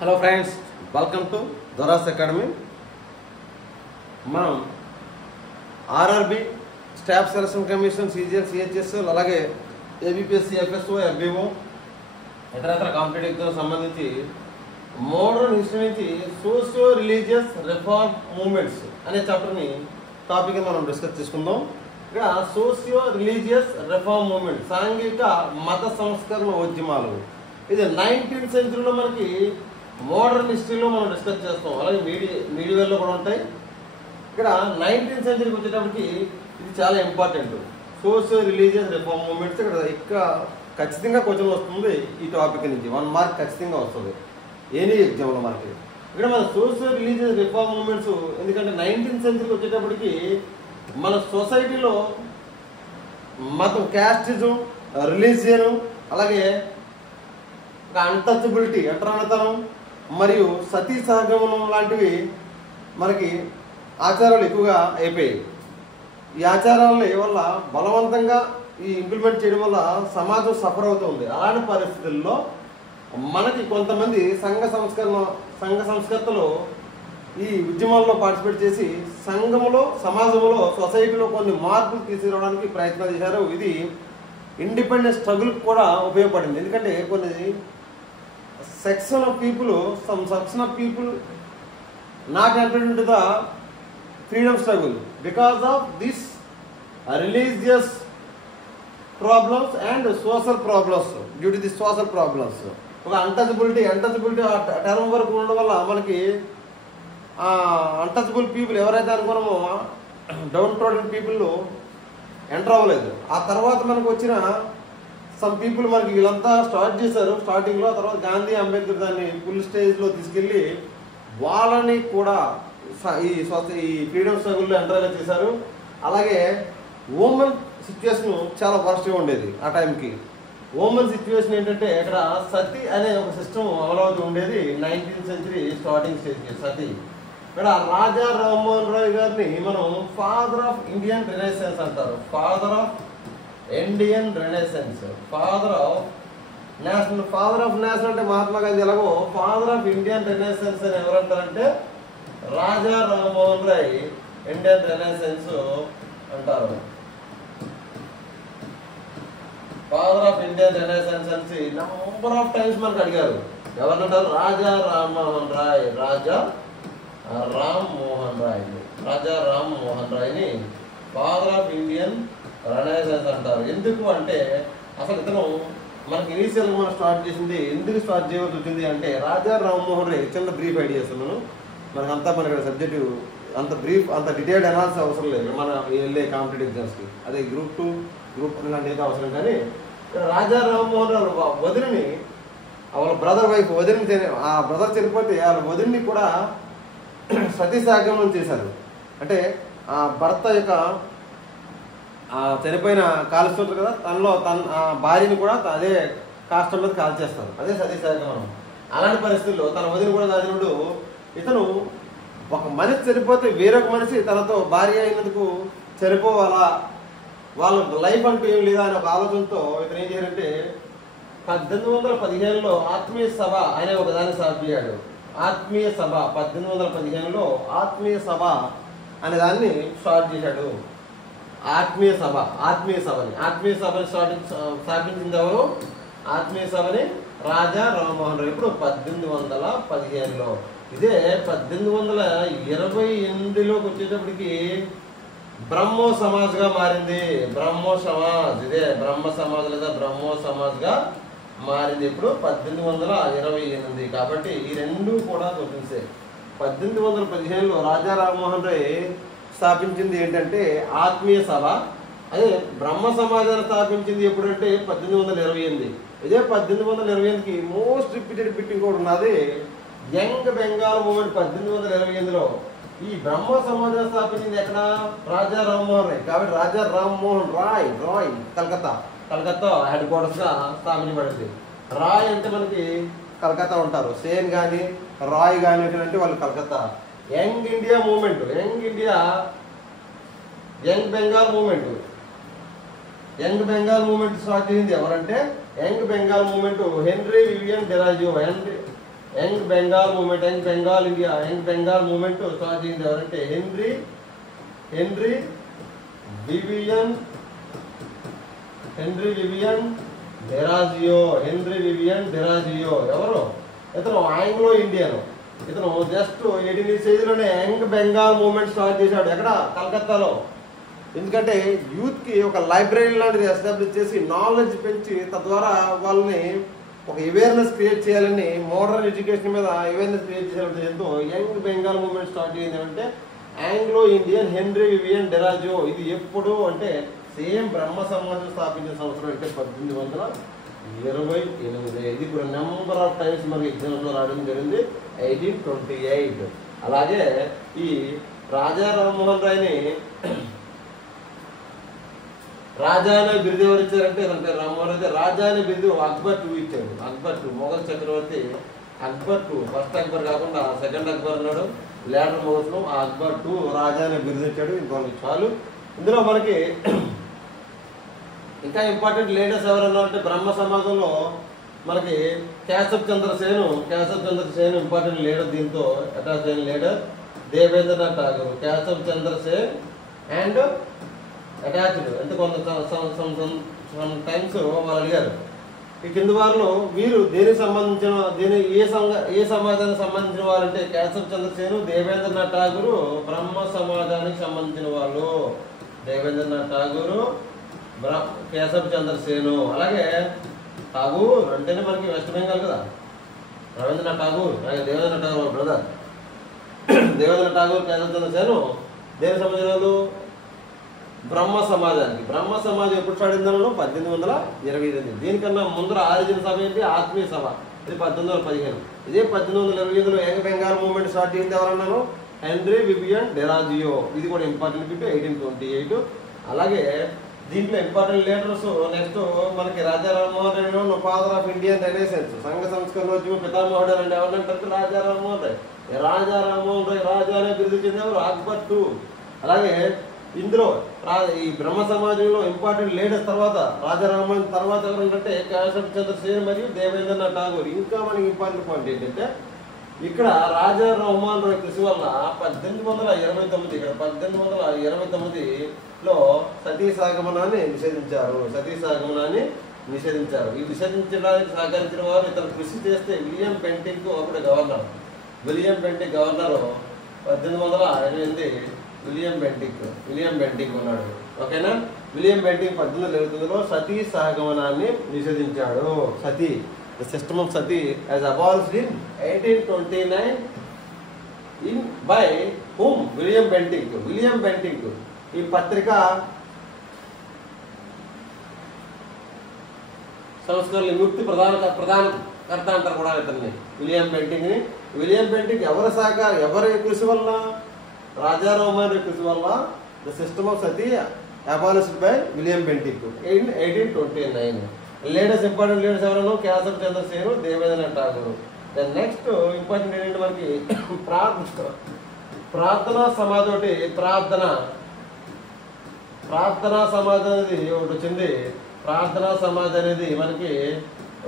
Hello friends, welcome to Doras Academy. మనం RRB, staff selection commission, CGL, CHS, అలాగే ABPSC, FSO, FBO, ఇతరత్ర competitive exam సంబంధించి modern history నుంచి socio religious reform movements అనే చాప్టర్ని topic మనం డిస్కస్ చేసుకుందాం. ఇక్కడ సోషియో రిలీజియస్ రిఫార్మ్ మూవ్మెంట్, సాంఘిక మత సంస్కరణ ఉద్యమాలు, ఇది 19th సెంచరీలో మనకి మోడర్న్ హిస్టరీలో మనం డిస్కస్ చేస్తాం. అలాగే మీడియాలో కూడా ఉంటాయి. ఇక్కడ 19th సెంచరీకి వచ్చేటప్పటికి ఇది చాలా important. Socio religious reform movements ఇక్కడ ఖచ్చితంగా క్వశ్చన్ వస్తుంది. ఈ టాపిక్ నుంచి 1 మార్క్ ఖచ్చితంగా వస్తుంది ఎనీ ఎగ్జామ్లో మనకి. ఇక్కడ మన సోషియో రిలీజియస్ రిఫార్మ్ మూవ్మెంట్స్ ఎందుకంటే 19th సెంచరీకి వచ్చేటప్పటికి మన సొసైటీలో మతం, క్యాస్టిజం, రిలీజియన్, అలాగే అన్టచబిలిటీ, అంటరానితనం మరియు సతీ సహగమనం లాంటివి మనకి ఆచారాలు ఎక్కువగా అయిపోయాయి. ఈ ఆచారాలని వల్ల బలవంతంగా ఇంప్లిమెంట్ చేయడం వల్ల సమాజం సఫర్ అవుతుంది. అలాంటి పరిస్థితుల్లో మనకి కొంతమంది సంఘ సంస్కర్తలు ఈ ఉద్యమాల్లో పార్టిసిపేట్ చేసి సంఘంలో, సమాజంలో, సొసైటీలో కొన్ని మార్పులు తీసుకురావడానికి ప్రయత్నాలు చేశారు. ఇది ఇండిపెండెన్స్ స్ట్రగుల్కి కూడా ఉపయోగపడింది. ఎందుకంటే కొన్ని section of people not entered into the freedom struggle because of this religious problems and social problems. Due to the social problems, ఒక అన్టచబిలిటీ టర్మ్ వరకు ఉండడం వల్ల మనకి అన్టచబుల్ పీపుల్ ఎవరైతే అనుకున్నామో డౌన్ ట్రోడెన్ పీపుల్ ఎంటర్ అవ్వలేదు. ఆ తర్వాత మనకు వచ్చిన సమ్ పీపుల్ మనకి వీళ్ళంతా స్టార్ట్ చేశారు స్టార్టింగ్లో. తర్వాత గాంధీ, అంబేద్కర్ దాన్ని ఫుల్ స్టేజ్లో తీసుకెళ్ళి వాళ్ళని కూడా ఈ ఫ్రీడమ్ స్ట్రగుల్లో ఎంటర్ చేశారు. అలాగే ఉమెన్ సిచ్యువేషన్ చాలా వర్స్ట్గా ఉండేది ఆ టైంకి. ఉమెన్ సిచ్యువేషన్ ఏంటంటే ఇక్కడ సతీ అనే ఒక సిస్టమ్ అమలవుతూ ఉండేది 19th సెంచరీ స్టార్టింగ్ స్టేజ్కి. సతీ ఇక్కడ రాజా రామ్మోహన్ రాయ్ గారిని మనం ఫాదర్ ఆఫ్ ఇండియన్ రినైసెన్స్ అంటారు. Father of Indian renaissance, father of national అంటే మహాత్మా గాంధీ. ఎలాగో ఫాదర్ ఆఫ్ ఇండియన్ రెనెసెన్స్ అని ఎవరంటారంటే రాజా రామ్మోహన్ రాయ్ ఇండియన్ రెనెసెన్స్ అంటారు. ఫాదర్ ఆఫ్ ఇండియన్ రెనెసెన్స్ అని నంబర్ ఆఫ్ టైమ్స్ మనకు అడిగారు. ఎవరంటారు? రాజా రామ్మోహన్ రాయ్. రాజా రామ్మోహన్ రాయ్ని ఫాదర్ ఆఫ్ ఇండియన్ రెనైసెన్స్ అంటారు. ఎందుకు అంటే అసలు ఇతను మనకి ఇనీషియల్గా మనం స్టార్ట్ చేసింది ఎందుకు స్టార్ట్ చేయవలసి వచ్చింది అంటే రాజా రామ్మోహన్ రాయ్. చిన్న బ్రీఫ్ ఐడియా ఇస్తున్నాను. మనకంతా మనకి సబ్జెక్టు అంత బ్రీఫ్, అంత డీటెయిల్డ్ అనాలిసిస్ అవసరం లేదు మన వెళ్ళే కాంపిటేటివ్ ఎగ్జామ్స్కి. అదే గ్రూప్ 2, గ్రూప్ 3 లాంటి అయితే అవసరం. కానీ రాజా రామ్మోహన్ రాయ్ వదిలిని, వాళ్ళ బ్రదర్ వైఫ్ వదిలిని, ఆ బ్రదర్ చనిపోతే వాళ్ళ వదిలిని కూడా సతీ సహగమనం చేశారు. అంటే ఆ భర్త యొక్క చనిపోయిన కాలుస్తుంటారు కదా, తన భార్యని కూడా అదే కాష్టం మీద కాల్చేస్తారు. అదే సతీ సహగమనం. అలాంటి పరిస్థితుల్లో తన వదిన కూడా దానినుడు ఇతను ఒక మనిషి చనిపోతే వేరొక మనిషి తనతో భార్య అయినందుకు చనిపోవాలా, వాళ్ళ లైఫ్ అంటూ ఏం లేదా అనే ఒక ఆలోచనతో ఇతను ఏం చేయాలంటే 1815లో ఆత్మీయ సభ అనే ఒక దాన్ని స్టార్ట్ చేశాడు. ఆత్మీయ సభ 1815లో ఆత్మీయ సభ అనే దాన్ని స్టార్ట్ చేశాడు. ఆత్మీయ సభని స్థాపించింది ఎవరు? ఆత్మీయ సభని రాజా రామ్మోహన్ రాయ్. ఇప్పుడు 1815లో. ఇదే 1828లోకి వచ్చేటప్పటికి బ్రహ్మో సమాజ్గా మారింది. బ్రహ్మో సమాజ్, ఇదే బ్రహ్మ సమాజ్ లేదా బ్రహ్మో సమాజ్గా మారింది ఇప్పుడు 1828. కాబట్టి ఈ రెండు కూడా క్వశ్చన్సే. 1815లో రాజా రామ్మోహన్ రాయ్ స్థాపించింది ఏంటంటే ఆత్మీయ సభ. అదే బ్రహ్మ సమాజాన్ని స్థాపించింది ఎప్పుడంటే 1828. ఇదే 1828కి మోస్ట్ రిపీటెడ్ బిట్ ఇంకోటి ఉన్నది, యంగ్ బెంగాల్ మూవ్మెంట్. 1828లో ఈ బ్రహ్మ సమాజాన్ని స్థాపించింది ఎక్కడ? రాజా రామ్మోహన్ రాయ్. కాబట్టి రాజా రామ్మోహన్ రాయ్ కలకత్తా హెడ్ క్వార్టర్స్గా స్థాపించబడింది. రాయ్ అంటే మనకి కలకత్తా ఉంటారు. సేన్ కానీ రాయ్ కానీ అంటే వాళ్ళు Calcutta. Young India movement, young Bengal movement start చేసింది ఎవరంటే young Bengal movement Henry William Derozio. Young Bengal movement, young Bengal India, young Bengal movement start చేసింది ఎవరంటే హెన్రీ వివియన్ డెరాజియో. ఎవరు ఇతను? Anglo Indian. ఇతను జస్ట్ 18 years ఏజ్లోనే యంగ్ బెంగాల్ మూమెంట్ స్టార్ట్ చేశాడు. ఎక్కడ? కలకత్తాలో. ఎందుకంటే యూత్కి ఒక లైబ్రరీ లాంటిది ఎస్టాబ్లిష్ చేసి నాలెడ్జ్ పెంచి తద్వారా వాళ్ళని ఒక అవేర్నెస్ క్రియేట్ చేయాలని, మోడర్న్ ఎడ్యుకేషన్ మీద అవేర్నెస్ క్రియేట్ చేయాలంటే ఎంతో యంగ్ బెంగాల్ మూమెంట్ స్టార్ట్ చేయింది అంటే ఆంగ్లో ఇండియన్ హెన్రీ వివియన్ డెరాజియో. ఇది ఎప్పుడు అంటే సేమ్ బ్రహ్మ సమాజం స్థాపించిన సంవత్సరం అంటే 1828. ఇది ఇప్పుడు నెంబర్ ఆఫ్ టైమ్స్ మనకి ఎగ్జామ్స్లో రావడం జరిగింది 1828. అలాగే ఈ రాజా రామ్మోహన్ రాయ్ని రాజా అనే బిరుదు ఎవరు ఇచ్చారంటే ఇదంటే రామ్మోహన్ అయితే రాజా అనే బిరుదు అక్బర్ II ఇచ్చాడు. అక్బర్ II మొఘల్ చక్రవర్తి అక్బర్ II. ఫస్ట్ అక్బర్ కాకుండా సెకండ్ అక్బర్ అన్నాడు. లేటర్ మొఘల్స్లో ఆ అక్బర్ II రాజా అనే బిరుదు ఇచ్చాడు. ఇంకొన్ని చాలు. ఇందులో మనకి ఇంకా ఇంపార్టెంట్ లీడర్స్ ఎవరన్నా అంటే బ్రహ్మ సమాజంలో మనకి కేశవ్ చంద్ర సేన్ ఇంపార్టెంట్ లీడర్. దీంతో అటాచ్ అయిన leader Debendranath Tagore. Keshav Chandra Sen and attached అంటే కొంత టైమ్స్ వాళ్ళు అడిగారు ఈ కింది వారిలో వీరు దేనికి సంబంధించిన ఏ సమాజానికి సంబంధించిన వారంటే కేశవ్ చంద్ర సేను, దేవేంద్రనాథ్ ఠాగూర్ బ్రహ్మ సమాజానికి సంబంధించిన వాళ్ళు. దేవేంద్రనాథ్ ఠాగూర్, కేశవ్ చంద్ర సేను. అలాగే ఠాగూర్ అంటేనే మనకి వెస్ట్ బెంగాల్ కదా. రవీంద్రనాథ్ ఠాగూర్, అలాగే దేవేంద్రనాథ్ ఠాగూర్ బ్రదర్. దేవేంద్రనాథ్ ఠాగూర్, కేశవ్ చంద్ర సేను దేనికి సంబంధించిన వాళ్ళు? బ్రహ్మ సమాజానికి. బ్రహ్మ సమాజం ఎప్పుడు స్టార్ట్ అయిందన్నాను? 1828. దీనికన్నా ముందర ఆరిజిన్ సభ ఏంటి? ఆత్మీయ సభ. ఇది 1815. ఇదే 1828లో యంగ్ బెంగాల్ మూవ్మెంట్ స్టార్ట్ చేసింది ఎవరన్నాను? Henry Vivian డెరాజియో. ఇది కూడా ఇంపార్టెంట్ బిట్ 1828. అలాగే దీంట్లో ఇంపార్టెంట్ లీడర్స్ నెక్స్ట్ మనకి Raja Rammohan Roy, father of Indian renaissance, సంఘ సంస్కరణోద్యమ పితామహుడు అని ఎవరంటారు? రాజా రామ్మోహన్ రాయ్. రాజా అనే బిరుదు చెందేవారు అక్బర్ II. అలాగే ఇందులో ఈ బ్రహ్మ సమాజంలో ఇంపార్టెంట్ లీడర్స్ తర్వాత రాజా రామ్మోహన్ తర్వాత ఎవరంటే కేశవ్ చంద్ర సేన్ మరియు దేవేంద్రనాథ్ ఠాగూర్. ఇంకా మనకి ఇంపార్టెంట్ పాయింట్ ఏంటంటే ఇక్కడ రాజా రామ్మోహన్ రాయ్ కృషి వల్ల 1829 ఇక్కడ 1829లో సతీసాగమనాన్ని నిషేధించారు. ఈ నిషేధించడానికి సహకరించిన వారు ఇతను కృషి చేస్తే విలియం బెంటింక్ అప్పుడు గవర్నర్. 1828 విలియం బెంటింక్ ఉన్నాడు. ఓకేనా? విలియం బెంటింక్ 1829లో సతీ సహగమనాన్ని నిషేధించాడు. Sati the system of sati was abolished in 1829 by whom? William Bentinck. ఈ పత్రిక సంస్కరణల విముక్తి ప్రధానకర్త అంటారు కూడా ఇతన్ని, విలియం బెంటింక్. ఎవరి కృషి వల్ల? రాజా రామ్మోహన్ రాయ్ కృషి వల్ల the system of sati abolished by William Bentinck in 1829. Leaders important leaders ఎవరన్నా? Keshav Chandra Sen, Debendranath Tagore. Then next important ఏంటంటే మనకి ప్రార్థనా సమాధి ఒకటి. ప్రార్థనా సమాధి అనేది ఒకటి వచ్చింది. ప్రార్థనా సమాధి అనేది మనకి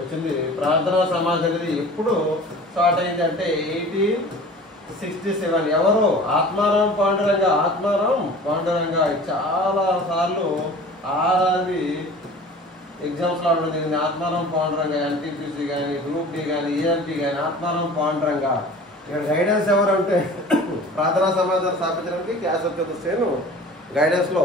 వచ్చింది. ప్రార్థనా సమాధి అనేది ఎప్పుడు స్టార్ట్ అయింది అంటే 1867. ఎవరు? ఆత్మారాం పాండురంగ. చాలా సార్లు ఆర్ఆర్బి ఎగ్జామ్స్లో అవ్వడం జరిగింది. ఆత్మారాం పాండురంగ, ఎన్టీపీసీ కానీ, గ్రూప్ డి కానీ, ఏఎంపీ కానీ, ఆత్మారాం పాండురంగ. ఇక్కడ గైడెన్స్ ఎవరు అంటే ప్రార్థనా సమాజాన్ని స్థాపించడానికి కేశవ్ చంద్ర సేను గైడెన్స్లో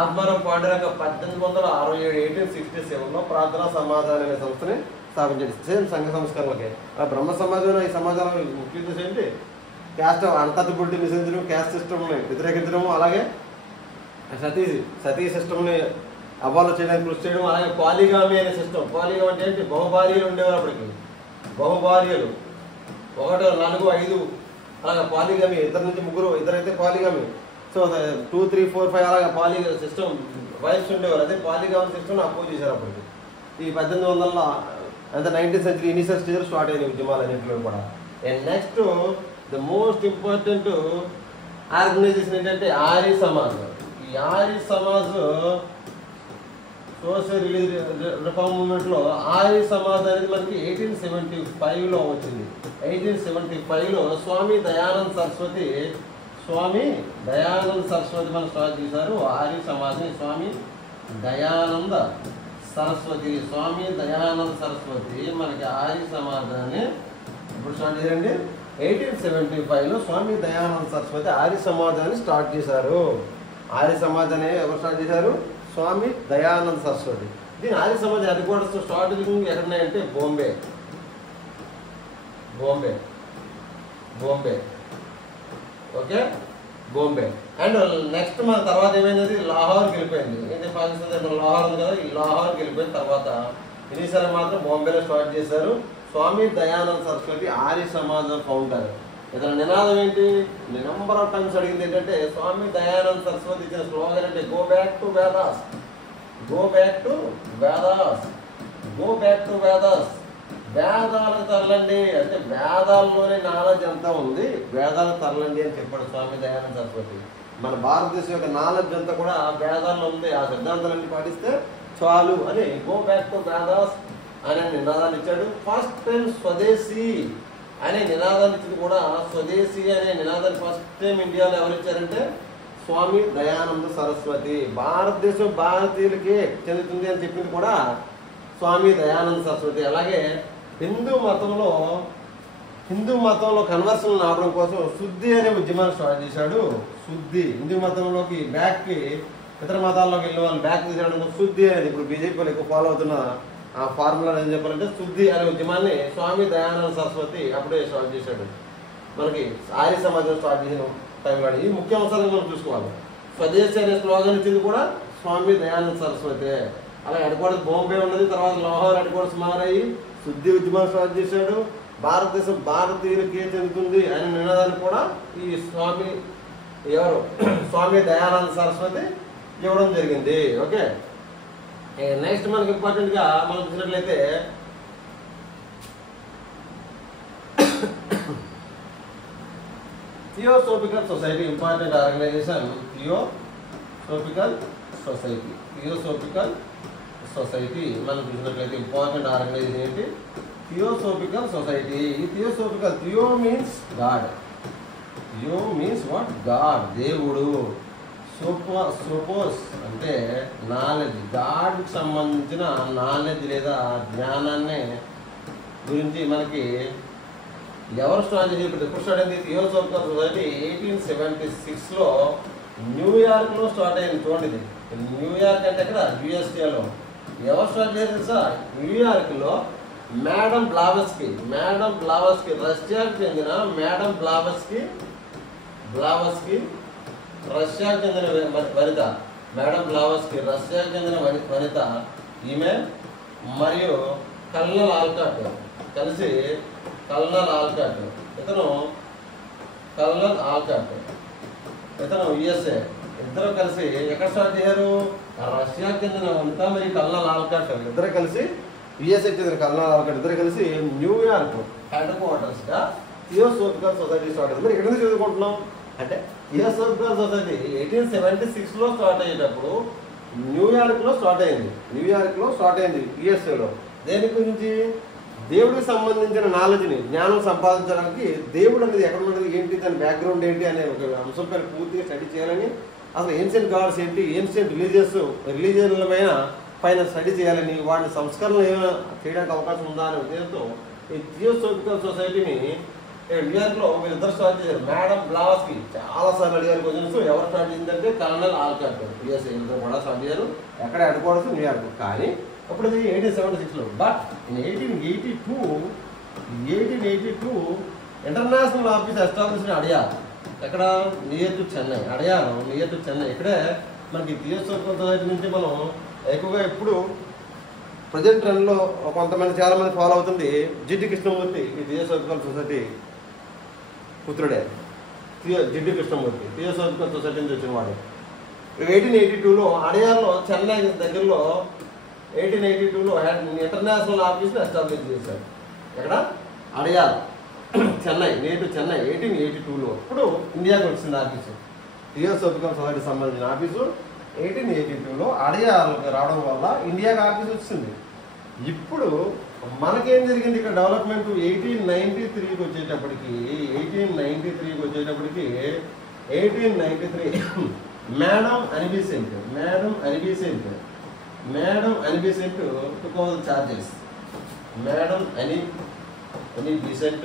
ఆత్మారాం పాండురంగ 1867లో ప్రార్థనా సమాజాన్ని అనే సంస్థని స్థాపించాడు. సేమ్ సంఘ సంస్కరణలకి. బ్రహ్మ సమాజంలో ఈ సమాజంలో ముఖ్య ఉద్దేశం ఏంటి? క్యాస్ట్ అంతర్బుద్ధి నిషేధించడం, క్యాస్ట్ సిస్టమ్ని వ్యతిరేకించడము, అలాగే సతీ సిస్టమ్ని అబాలో చేయడానికి కృషి చేయడం, అలాగే పాలిగామి అనే సిస్టమ్. పాలిగామి అంటే ఏంటి? బహుభార్యలు ఉండేవారు అప్పటికి. బహుభార్యలు 1, 4, 5 అలాగే పాలిగామి. 2 నుంచి 3 ఇద్దరైతే పాలిగామి. సో 2, 3, 4, 5 అలాగే పాలిగా సిస్టమ్ వైఫ్స్ ఉండేవారు. అదే పాలిగామి సిస్టమ్ని అపోజ్ చేశారు అప్పటికి. ఈ 1800 అంటే 19th century ఇనిషియల్ స్టేజ్లో స్టార్ట్ అయిన ఉద్యమాలు అన్నింటిలో కూడా. And next the most important organisation ఏంటంటే ఆర్య సమాజ్. ఈ ఆర్య సమాజ్ సోషల్ రిఫార్మ్ మూవ్మెంట్లో ఆర్య సమాజ్ అనేది మనకి 1875లో వచ్చింది. 1875లో స్వామి దయానంద సరస్వతి మనం స్టార్ట్ చేశారు ఆర్య సమాజ్ని. స్వామి దయానంద సరస్వతి మనకి ఆర్య సమాజాన్ని ఇప్పుడు స్టార్ట్ చేయండి. 1875లో స్వామి దయానంద సరస్వతి ఆర్య సమాజాన్ని స్టార్ట్ చేశారు. ఆర్య సమాజాన్ని ఎవరు స్టార్ట్ చేశారు? స్వామి దయానంద సరస్వతి. దీని Arya Samaj headquarters starting ఎక్కడున్నాయంటే Bombay. Okay, Bombay. And next మన తర్వాత ఏమైంది? లాహోర్కి వెళ్ళిపోయింది. ఇది పాకిస్తాన్ దగ్గర లాహోర్ ఉంది కదా, ఈ లాహోర్కి వెళ్ళిపోయిన తర్వాత ఇనిషియల్ మాత్రం బాంబేలో స్టార్ట్ చేశారు. స్వామి దయానంద సరస్వతి ఆర్య సమాజ్ ఫౌండర్. ఇతని నినాదం ఏంటి? నెంబర్ ఆఫ్ టైమ్స్ అడిగింది ఏంటంటే స్వామి దయానంద సరస్వతి ఇచ్చిన స్లోగన్ అంటే గో బ్యాక్ టు వేదాస్. వేదాలకు తరలండి అంటే వేదాల్లోనే నాలెడ్జ్ అంతా ఉంది, వేదాలకు తరలండి అని చెప్పాడు స్వామి దయానంద సరస్వతి. మన భారతదేశం యొక్క నాలెడ్జ్ అంతా కూడా వేదాల్లో ఉంది, ఆ సిద్ధాంతాలన్నీ పాటిస్తే చాలు అని గో బ్యాక్ టు వేదాస్ అనే నినాదాన్ని ఇచ్చాడు. ఫస్ట్ టైం స్వదేశీ అనే నినాదాన్ని ఇచ్చింది కూడా స్వదేశీ అనే నినాదాన్ని ఫస్ట్ టైం ఇండియాలో ఎవరు ఇచ్చారంటే స్వామి దయానంద సరస్వతి. భారతదేశం భారతీయులకే చెందుతుంది అని చెప్పింది కూడా స్వామి దయానంద సరస్వతి. అలాగే హిందూ మతంలో కన్వర్షన్ రావడం కోసం శుద్ధి అనే ఉద్యమాన్ని స్టార్ట్ చేశాడు. శుద్ధి హిందూ మతంలోకి బ్యాక్కి ఇతర మతాల్లోకి వెళ్ళిన వాళ్ళు బ్యాక్ తీసేయడం శుద్ధి అనేది ఇప్పుడు బీజేపీలో ఎక్కువ ఫాలో అవుతున్న ఆ ఫార్ములా ఏం చెప్పాలంటే శుద్ధి అనే ఉద్యమాన్ని స్వామి దయానంద సరస్వతి అప్పుడే స్టార్ట్ చేశాడు. మనకి ఆర్య సమాజం స్టార్ట్ చేసిన టైంలో ఈ ముఖ్య అంశాలను మనం చూసుకోవాలి. స్వదేశీ అనే స్లోగన్ ఇచ్చింది కూడా స్వామి దయానంద సరస్వతి. అలా హెడ్ క్వార్టర్స్ బాంబే ఉన్నది, తర్వాత లాహోర్ హెడ్ క్వార్టర్స్ మారాయి. శుద్ధి ఉద్యమాన్ని స్టార్ట్ చేశాడు. భారతదేశం భారతీయులకి చెందుతుంది అనే నినాదాన్ని కూడా ఈ స్వామి దయానంద సరస్వతి ఇవ్వడం జరిగింది. ఓకే, నెక్స్ట్ మనకి ఇంపార్టెంట్గా మనం చూసినట్లయితే theosophical society important organisation. Theosophical society మనం చూసినట్లయితే ఇంపార్టెంట్ ఆర్గనైజేషన్ ఏంటి? Theosophical society. ఈ theo means god. What? God, దేవుడు. సోపోస్ అంటే నాలెడ్జ్, గాడ్కి సంబంధించిన నాలెడ్జ్ లేదా జ్ఞానాన్ని గురించి మనకి ఎవరు స్టార్ట్ చేసి ఎప్పుడు స్టార్ట్ అయింది? థియోసోఫికల్ సొసైటీ 1876లో న్యూయార్క్లో స్టార్ట్ అయింది. చూడండి, న్యూయార్క్ అంటే ఇక్కడ యుఎస్ఏలో. ఎవరు స్టార్ట్ చేశారు సార్? న్యూయార్క్లో మేడం బ్లావస్కీ, రష్యాకు చెందిన మేడం బ్లావస్కీ, రష్యాకు చెందిన వనిత. మేడం బ్లావస్కీ రష్యాకు చెందిన వనిత. ఈమె మరియు కల్నల్ ఆల్కాట్ కలిసి ఇతను యుఎస్ఏ, ఇద్దరు కలిసి ఎక్కడ స్టార్ట్ చేశారు? రష్యాకు చెందిన వనిత మరియు కల్నల్ ఆల్కాట్ ఇద్దరు కలిసి, యుఎస్ఏ చెందిన కల్నల్ ఆల్కాట్ ఇద్దరు కలిసి న్యూయార్క్ హెడ్ క్వార్టర్స్గా థియోసోఫికల్ సొసైటీ స్టార్ట్ అయింది. మరి ఎక్కడ నుంచి చదువుకుంటున్నాం అంటే థియోసోఫికల్ సొసైటీ 1876లో స్టార్ట్ అయ్యేటప్పుడు న్యూయార్క్లో స్టార్ట్ అయింది యుఎస్ఏలో. దేని గురించి? దేవుడికి సంబంధించిన నాలెడ్జ్ని, జ్ఞానం సంపాదించడానికి దేవుడు అనేది ఎక్కడ ఉన్నది, ఏంటి, దాని బ్యాక్గ్రౌండ్ ఏంటి అనే ఒక అంశం పైన పూర్తిగా స్టడీ చేయాలని, అసలు ఏన్షియంట్ గాడ్స్ ఏంటి, ఏన్షియంట్ రిలీజియన్లమైన పైన స్టడీ చేయాలని, వాటి సంస్కరణలు ఏమైనా చేయడానికి అవకాశం ఉందా అనే ఉద్దేశంతో ఈ థియోసోఫికల్ సొసైటీని న్యూయార్క్లో వీళ్ళిద్దరు స్టార్ట్ చేశారు. మేడం బ్లావస్కీ చాలాసార్లు అడిగారు క్వశ్చన్స్. ఎవరు స్టార్ట్ చేసిందంటే కల్నల్ ఆల్కాట్, యుఎస్ఏ ఇద్దరు కూడా స్టార్ట్ చేశారు. ఎక్కడ హెడ్ క్వార్టర్స్? న్యూయార్క్. కానీ అప్పుడు 1876లో. But in 1882 international office established Adyar. ఎక్కడ? Near to Chennai. ఇక్కడే మనకి థియోసోఫికల్ సొసైటీ నుంచి మనం ఎక్కువగా ఇప్పుడు ప్రజెంట్ ట్రెండ్లో చాలామంది ఫాలో అవుతుంది జిడ్డు కృష్ణమూర్తి. ఈ theosophical society పుత్రుడే Jiddu Krishnamurti. Theosophical society నుంచి వచ్చిన వాడు. 1882లో అడియార్లో, చెన్నై దగ్గరలో 1882లో ఇంటర్నేషనల్ ఆఫీస్ని ఎస్టాబ్లిష్ చేశారు. ఎక్కడ? అడియార్, చెన్నై, నేటు చెన్నై. 1882లో ఇప్పుడు ఇండియాకి వచ్చింది ఆఫీసు. థియోసోఫికల్ సొసైటీకి సంబంధించిన ఆఫీసు 1882లో అడియార్లకు రావడం వల్ల ఇండియాకి ఆఫీస్ వచ్చింది. ఇప్పుడు మనకేం జరిగింది ఇక్కడ డెవలప్మెంట్ 1893కి వచ్చేటప్పటికి 1893 madam Annie Besant took over the charges. Madam Annie Besant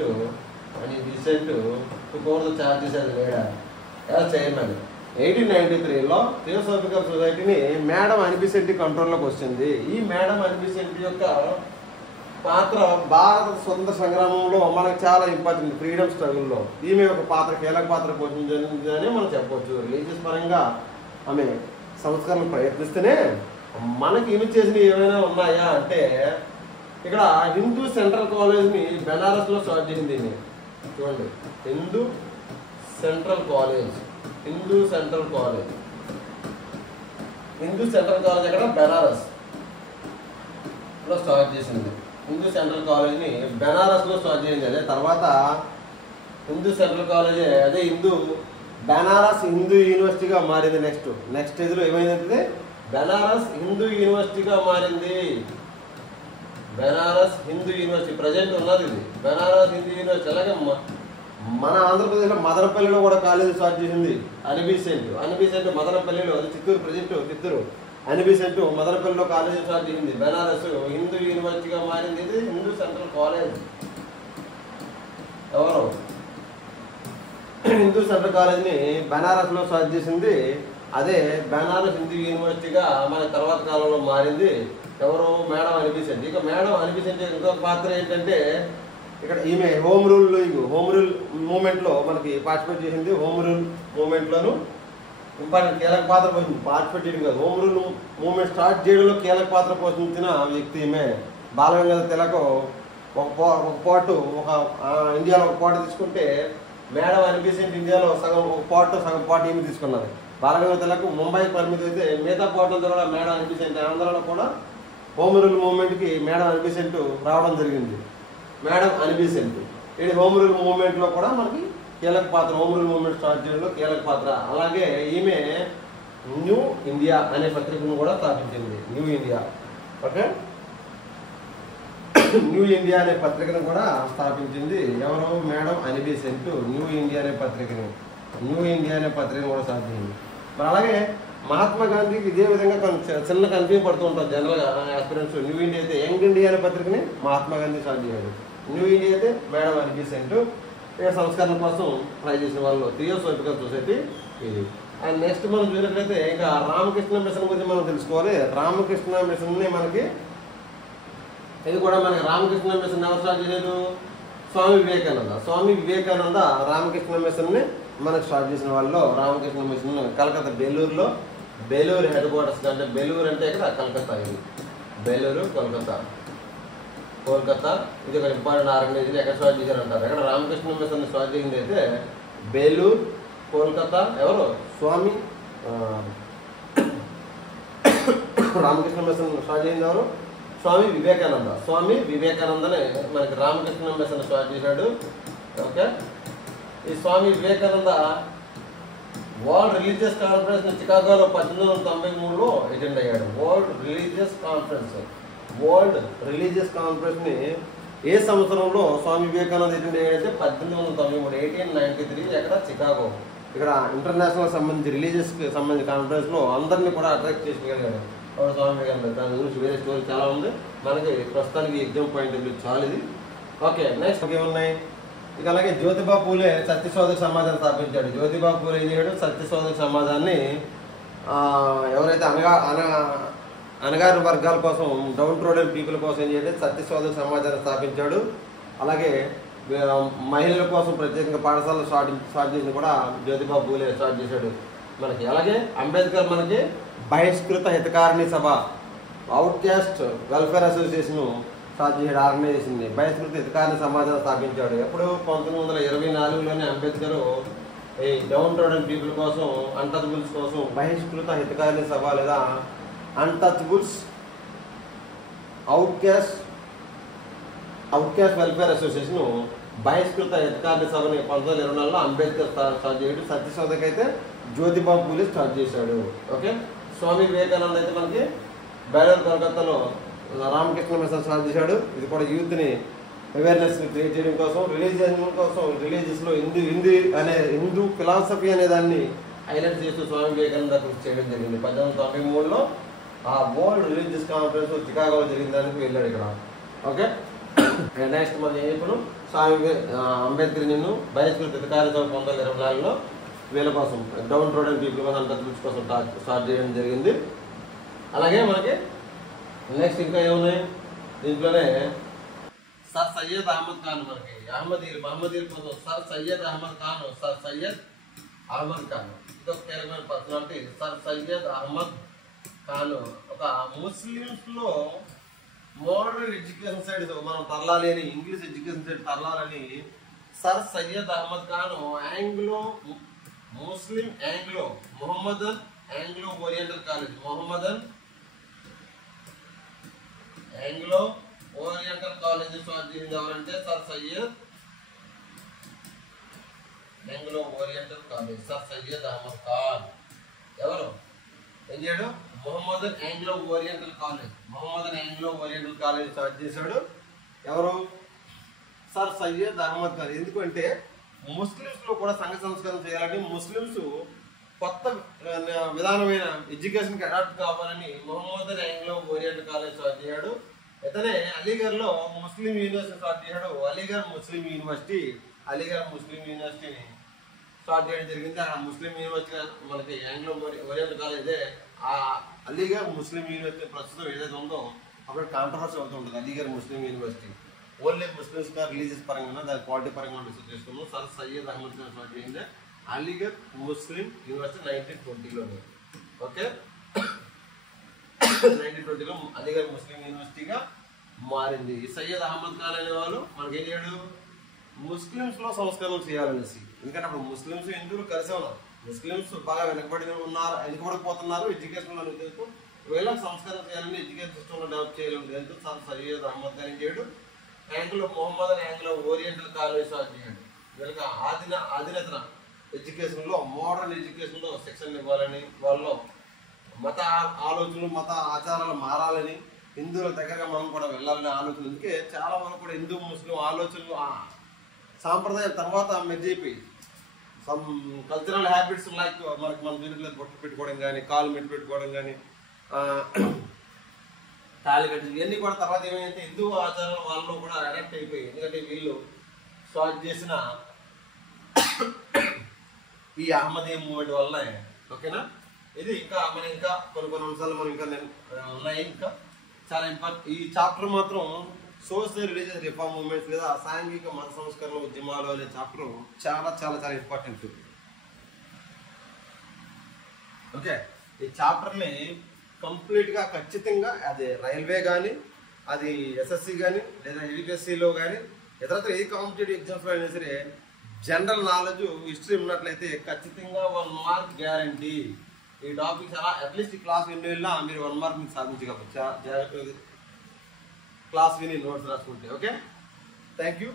took over the charges as leader, as chairman. 1893లో థియోసాఫికల్ సొసైటీని మేడం అనిబిసెంట్ కంట్రోల్లోకి వచ్చింది. ఈ మేడం అనిబిసెంట్ యొక్క పాత్ర భారత స్వతంత్ర సంగ్రామంలో మనకు చాలా ఇంపార్టెంట్, ఫ్రీడమ్ స్ట్రగుల్లో ఈమె ఒక కీలక పాత్ర పోషించిందని మనం చెప్పవచ్చు. రిలీజియస్ పరంగా ఆమె సంస్కరణలు ప్రయత్నిస్తేనే మనకి ఈమె చేసినవి ఏమైనా ఉన్నాయా అంటే ఇక్కడ హిందూ సెంట్రల్ కాలేజ్ని బెనారస్లో స్టార్ట్ చేసింది. చూడండి, హిందూ సెంట్రల్ కాలేజ్ ఎక్కడ బెనారస్లో స్టార్ట్ చేసింది. హిందూ సెంట్రల్ కాలేజ్ని బెనారస్లో స్టార్ట్ చేసింది. అదే తర్వాత హిందూ సెంట్రల్ కాలేజ్ అదే బెనారస్ హిందూ యూనివర్సిటీగా మారింది. నెక్స్ట్ స్టేజ్లో ఏమైందంటే బెనారస్ హిందూ యూనివర్సిటీగా మారింది. బెనారస్ హిందూ యూనివర్సిటీ ప్రజెంట్ ఉన్నది ఇది బెనారస్ హిందూ యూనివర్సిటీ. అలాగే మన ఆంధ్రప్రదేశ్లో మదనపల్లిలో కూడా కాలేజీ స్టార్ట్ చేసింది అనిబిసెంట్ మదనపల్లిలో, చిత్తూరు చిత్తూరు అనిబిసెంట్ మదనపల్లిలో కాలేజీ స్టార్ట్ చేసింది. బెనారస్ హిందూ యూనివర్సిటీగా మారింది. ఇది హిందూ సెంట్రల్ కాలేజ్. ఎవరు హిందూ సెంట్రల్ కాలేజ్ని బెనారస్లో స్టార్ట్ చేసింది. అదే బెనారస్ హిందూ యూనివర్సిటీగా మన తర్వాత కాలంలో మారింది. ఎవరు? Madam Annie Besant. ఇక మేడం అనిబిసెంట్ ఇంకొక పాత్ర ఏంటంటే ఇక్కడ ఈమె హోమ్ రూల్ మూమెంట్లో మనకి పార్టిసిపేట్ చేసింది. హోమ్ రూల్ మూమెంట్లోనూ ఇంపార్టెంట్ కీలక పాత్ర పోషింది. పార్టిసిపేట్ చేయడం కాదు, హోమ్ రూల్ మూమెంట్ స్టార్ట్ చేయడంలో కీలక పాత్ర పోషించిన వ్యక్తి ఈమె. బాలగంగాధర తిలక్ ఒక ఇండియాలో ఒక పాట తీసుకుంటే మేడం అనిబిసెంట్ ఇండియాలో సగం పాట ఈమె తీసుకున్నారు. బాలగంగాధర తిలక్ ముంబైకి పరిమితి అయితే మిగతా పాటలతో కూడా మేడం అనిబిసెంట్ ఆంధ్రాలో కూడా హోమ్ రూల్ మూమెంట్కి మేడం అనిబిసెంట్ రావడం జరిగింది. మేడం అనిబిసెంట్ ఇది హోమ్ రూల్ మూవ్మెంట్లో కూడా మనకి కీలక పాత్ర, హోమ్ రూల్ మూవ్మెంట్ స్టార్ట్ చేయడంలో కీలక పాత్ర. అలాగే ఈమె న్యూ ఇండియా అనే పత్రికను కూడా స్థాపించింది. న్యూ ఇండియా అనే పత్రికను కూడా స్థాపించింది. ఎవరు? మేడం అనిబిసెంట్ న్యూ ఇండియా అనే పత్రికను కూడా స్థాపించింది. మరి అలాగే మహాత్మా గాంధీకి ఇదే విధంగా చిన్న కన్ఫ్యూజ్ పడుతూ ఉంటారు జనరల్గా ఆస్పిరెంట్స్. న్యూ ఇండియా అయితే యంగ్ ఇండియా అనే పత్రికని మహాత్మా గాంధీ స్టార్ట్ చేశాడు. న్యూ ఇండియా అయితే మేడం అనిబిసెంట్ సంస్కరణ కోసం ట్రై చేసిన వాళ్ళు థియోసాఫికల్ సొసైటీ ఇది. అండ్ నెక్స్ట్ మనం చూసినట్లయితే ఇంకా రామకృష్ణ మిషన్ గురించి మనం తెలుసుకోవాలి. రామకృష్ణ మిషన్ని మనకి ఇది కూడా మనకి రామకృష్ణ మిషన్ ఎవరు స్టార్ట్ చేశారు? స్వామి వివేకానంద రామకృష్ణ మిషన్ని మనకు స్టార్ట్ చేసిన వాళ్ళు. Ramakrishna mission Calcutta Belur headquarters, అంటే బెలూరు అంటే ఇక్కడ కలకత్తా. ఇది బెలూరు కోల్కతా ఇది ఒక ఇంపార్టెంట్ ఆర్గనైజేషన్. ఎక్కడ స్టార్ట్ చేశారంటారు? ఎక్కడ రామకృష్ణ మిషన్ స్టార్ట్ చేసింది అయితే బెలూరు కోల్కతా. ఎవరు? రామకృష్ణ మిషన్ స్టార్ట్ చేసింది ఎవరు? స్వామి వివేకానందనే మనకి రామకృష్ణ మిషన్ స్టార్ట్ చేశాడు. ఓకే, ఈ Swami Vivekananda world religious conference చికాగోలో 1893లో అటెండ్ అయ్యాడు. వరల్డ్ రిలీజియస్ కాన్ఫరెన్స్ని ఏ సంవత్సరంలో స్వామి వివేకానంద అటెండ్ అయ్యాడంటే 1893 1893 ఎక్కడ? చికాగో. ఇక్కడ ఇంటర్నేషనల్ సంబంధించి రిలీజియస్కి సంబంధించిన కాన్ఫరెన్స్లో అందరినీ కూడా అట్రాక్ట్ చేసుకోగలిగాడు స్వామి వివేకానంద. దాని గురించి వేరే స్టోరీ చాలా ఉంది, మనకి ప్రస్తుతానికి ఎగ్జామ్ పాయింట్ ఆఫ్ వ్యూ చాలు ఇది. ఓకే, నెక్స్ట్ ఏమున్నాయి? ఇక అలాగే జ్యోతిబా పూలే సత్యశోధక సమాజాన్ని స్థాపించాడు. జ్యోతిబా పూలే ఏం చేయడు? సత్యశోధక సమాజాన్ని ఎవరైతే అణగారిన వర్గాల కోసం, డౌన్ ట్రోడెన్ పీపుల్ కోసం ఏం చేయడం? సత్యశోధక సమాజాన్ని స్థాపించాడు. అలాగే మహిళల కోసం ప్రత్యేకంగా పాఠశాలలు స్టార్ట్ చేసింది కూడా జ్యోతిబా పూలే స్టార్ట్ చేశాడు మనకి. అలాగే అంబేద్కర్ మనకి బహిష్కృత హితకారిణి సభ, అవుట్కాస్ట్ వెల్ఫేర్ అసోసియేషన్ స్టార్ట్ చేసాడు ఆర్గనైజేషన్ని. బహిష్కృత హితకారిణి సమాజాన్ని స్థాపించాడు. ఎప్పుడు? 1924లోనే అంబేద్కర్ ఈ డౌన్ టౌన్ పీపుల్ కోసం, అన్టచబుల్స్ కోసం బహిష్కృత హితకారిణి సభ లేదా untouchables outcast welfare association Bahishkrit Hitakarini సభని 1924లో అంబేద్కర్ స్టార్ట్ చేయడు. సత్యశోధక అయితే జ్యోతిబా పూలే స్టార్ట్ చేశాడు. ఓకే, స్వామి వివేకానంద అయితే మనకి బెంగళూరు కలకత్తాలో రామకృష్ణ మిషన్ స్టార్ట్ చేశాడు. ఇది కూడా యూత్ని అవేర్నెస్ క్రియేట్ చేయడం కోసం, రిలీజియన్ కోసం, రిలీజియస్లో హిందూ ఫిలాసఫీ అనే దాన్ని హైలైట్ చేస్తూ స్వామి వివేకానంద కృషి చేయడం జరిగింది. 1993లో ఆ వరల్డ్ రిలీజియస్ కాన్ఫరెన్స్ చికాగోలో జరిగిన దానికి వెళ్ళాడు ఇక్కడ. ఓకే, నెక్స్ట్ మనం ఇప్పుడు స్వామి అంబేద్కర్ నిన్ను బహిష్కృత అధికార చౌక 1924లో వీళ్ళ కోసం డౌన్ రోడ్ అండ్ పీపుల్ కోసం అంతర్దృష్టి కోసం స్టార్ట్ చేయడం జరిగింది. అలాగే మనకి నెక్స్ట్ ఇంకా ఏమున్నాయి దీంట్లోనే సర్ సయ్యద్ అహ్మద్ ఖాన్, మనకి మహమ్మదీల కోసం సర్ సయ్యద్ అహ్మద్ ఖాన్, సర్ సయ్యద్ అహ్మద్ ఖాన్ ఇదొక కీలకమైన పర్సనాలిటీ. సర్ సయ్యద్ అహ్మద్ ఖాన్ ఒక ముస్లిమ్స్లో మోడర్న్ ఎడ్యుకేషన్ సైడ్ మనం తరలాలి అని, ఇంగ్లీష్ ఎడ్యుకేషన్ సైడ్ తరలాలని sir Syed Ahmad Khan Muslim Mohammedan Anglo Oriental college, Mohammedan Anglo Oriental college start చేసింది ఎవరంటే sir Syed Anglo Oriental college, sir Syed Ahmad Khan. ఎవరు ఏం చేయడు? Mohammedan Anglo Oriental college start చేశాడు. ఎవరు? సర్ సయ్యద్ అహ్మద్ ఖాన్. ఎందుకంటే ముస్లిమ్స్ లో కూడా సంఘ సంస్కరణ చేయాలని, ముస్లిమ్స్ కొత్త విధానమైన ఎడ్యుకేషన్కి అడాప్ట్ కావాలని మొహమ్మదన్ ఆంగ్లో ఓరియంటల్ కాలేజ్ స్టార్ట్ చేశాడు. ఇతనే అలీగఢ్లో ముస్లిం యూనివర్సిటీ స్టార్ట్ చేశాడు. అలీగఢ్ ముస్లిం యూనివర్సిటీని స్టార్ట్ చేయడం జరిగింది. ఆ ముస్లిం యూనివర్సిటీ మనకి ఆంగ్లో ఓరియంటల్ కాలేజ్. ఆ అలీగఢ్ ముస్లిం యూనివర్సిటీ ప్రస్తుతం ఏదైతే ఉందో అప్పుడు కాంట్రవర్సీ అవుతూ ఉంటుంది. అలీగఢ్ ముస్లిం యూనివర్సిటీ ఓన్లీ ముస్లిమ్స్ గా రిలీజియస్ పరంగా దాని క్వాలిటీ పరంగా డిస్కస్ చేసుకున్నాం. సర్ సయ్యద్ అహ్మద్ ఖాన్ స్టార్ట్ చేయింది అలీగఢ్ ముస్లిం యూనివర్సిటీ 1920లో. ఓకే, 1920లో అలీగఢ్ ముస్లిం యూనివర్సిటీగా మారింది. సయ్యద్ అహ్మద్ ఖాన్ అనే వాళ్ళు మనకి ఏం చేయడు? ముస్లిమ్స్ లో సంస్కరణలు చేయాలనేసి. ఎందుకంటే అప్పుడు ముస్లిమ్స్ హిందువులు కలిసి ఉన్నారు. ముస్లిమ్స్ బాగా వెనకబడిపోతున్నారు ఎడ్యుకేషన్ లో. తెలుసు వీళ్ళకి సంస్కరణ చేయాలని, ఎడ్యుకేషన్ సిస్టమ్ లో డెవలప్ చేయాలని తెలుసు. సర్ సయ్యద్ అహ్మద్ ఖాన్ చేయడు. Mohammedan Anglo Oriental college start చేయడు. వీళ్ళకి ఆధునితన ఎడ్యుకేషన్ లో, మోడర్న్ ఎడ్యుకేషన్ లో శిక్షణ ఇవ్వాలని, వాళ్ళలో మత ఆలోచనలు, మత ఆచారాలు మారాలని, హిందువుల దగ్గరగా మనం కూడా వెళ్ళాలనే ఆలోచన. అందుకే చాలా వరకు కూడా హిందూ ముస్లిం ఆలోచనలు సాంప్రదాయం తర్వాత మెజ్జైపోయి సమ్ కల్చరల్ హ్యాబిట్స్ లైక్ మనకి మన దీంట్లో బొట్టు పెట్టుకోవడం కానీ, కాలు మెట్టు పెట్టుకోవడం కానీ, తాళి కట్టి ఇవన్నీ కూడా తర్వాత ఏమైతే హిందూ ఆచారాలు వాళ్ళు కూడా అడాప్ట్ అయిపోయి. ఎందుకంటే వీళ్ళు స్టార్ట్ చేసిన ఈ అహ్మదీయ మూవ్మెంట్ వల్లనే. ఓకేనా, ఇది ఇంకా కొన్ని అంశాలు మనం ఇంకా ఉన్నాయి. ఇంకా చాలా ఇంపార్టెంట్ ఈ చాప్టర్ మాత్రం సోషల్ రిలీజియస్ రిఫార్మ్ మూవ్మెంట్స్ లేదా సాంఘిక మత సంస్కరణ ఉద్యమాలు అనే చాప్టర్ చాలా చాలా చాలా ఇంపార్టెంట్. ఓకే, ఈ చాప్టర్ని కంప్లీట్గా ఖచ్చితంగా అది రైల్వే కానీ, అది ఎస్ఎస్సి కానీ, లేదా యూపీఎస్సీలో కానీ, ఇతరత్ర ఏ కాంపిటేటివ్ ఎగ్జామ్స్లో అయినా సరే జనరల్ నాలెడ్జ్ హిస్టరీ ఉన్నట్లయితే ఖచ్చితంగా 1 మార్క్ గ్యారంటీ. ఈ టాపిక్స్ అలా అట్లీస్ట్ క్లాస్ విని వెళ్ళినా మీరు 1 మార్క్ మీకు సాధించగలరు. జాగ్రత్తగా క్లాస్ విని నోట్స్ రాసుకుంటే. Okay, thank you.